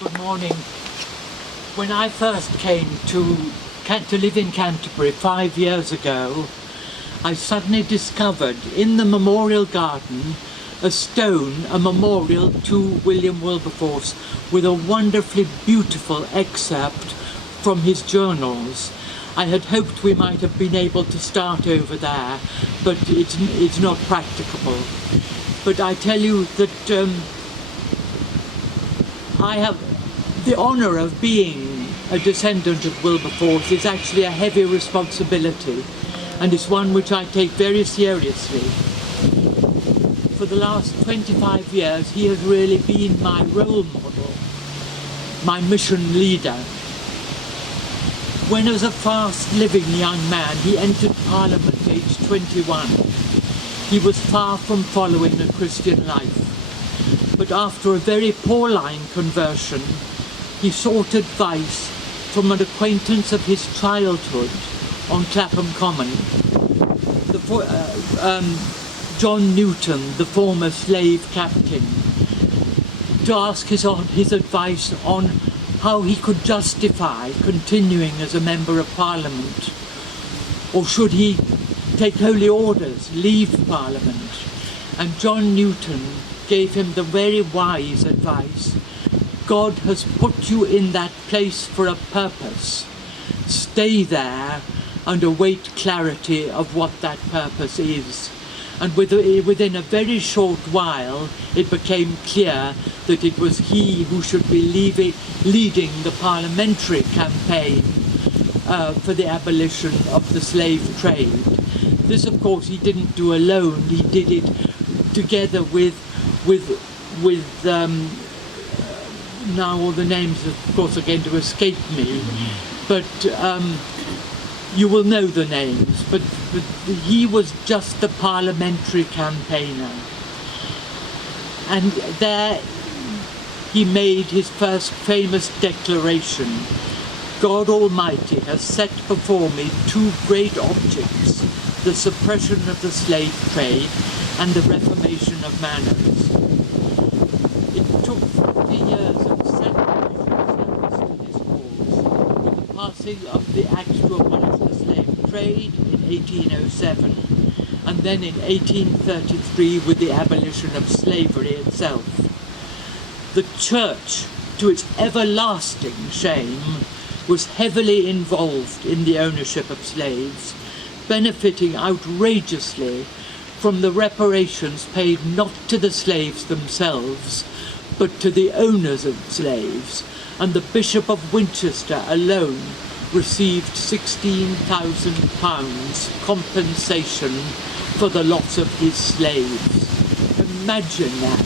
Good morning. When I first came to live in Canterbury 5 years ago, I suddenly discovered in the memorial garden a stone, a memorial to William Wilberforce, with a wonderfully beautiful excerpt from his journals. I had hoped we might have been able to start over there, but it's not practicable. But I tell you that I have the honour of being a descendant of Wilberforce is actually a heavy responsibility, and it's one which I take very seriously. For the last 25 years he has really been my role model, my mission leader. When as a fast-living young man he entered Parliament aged 21, he was far from following a Christian life. But after a very Pauline conversion, he sought advice from an acquaintance of his childhood on Clapham Common, John Newton, the former slave captain, to ask his advice on how he could justify continuing as a member of Parliament, or should he take holy orders, leave Parliament. And John Newton gave him the very wise advice: God has put you in that place for a purpose. Stay there and await clarity of what that purpose is. And within a very short while it became clear that it was he who should be leading the parliamentary campaign for the abolition of the slave trade. This, of course, he didn't do alone. He did it together with now all the names, of course, are going to escape me, but you will know the names. But he was just the parliamentary campaigner, and there he made his first famous declaration: God Almighty has set before me two great objects, the suppression of the slave trade and the reformation of manners. It took 40 years of sacrificial service to this cause, with the passing of the Act to abolish the slave trade in 1807, and then in 1833 with the abolition of slavery itself. The Church, to its everlasting shame, was heavily involved in the ownership of slaves, benefiting outrageously from the reparations paid not to the slaves themselves, but to the owners of slaves, and the Bishop of Winchester alone received £16,000 compensation for the loss of his slaves. Imagine that.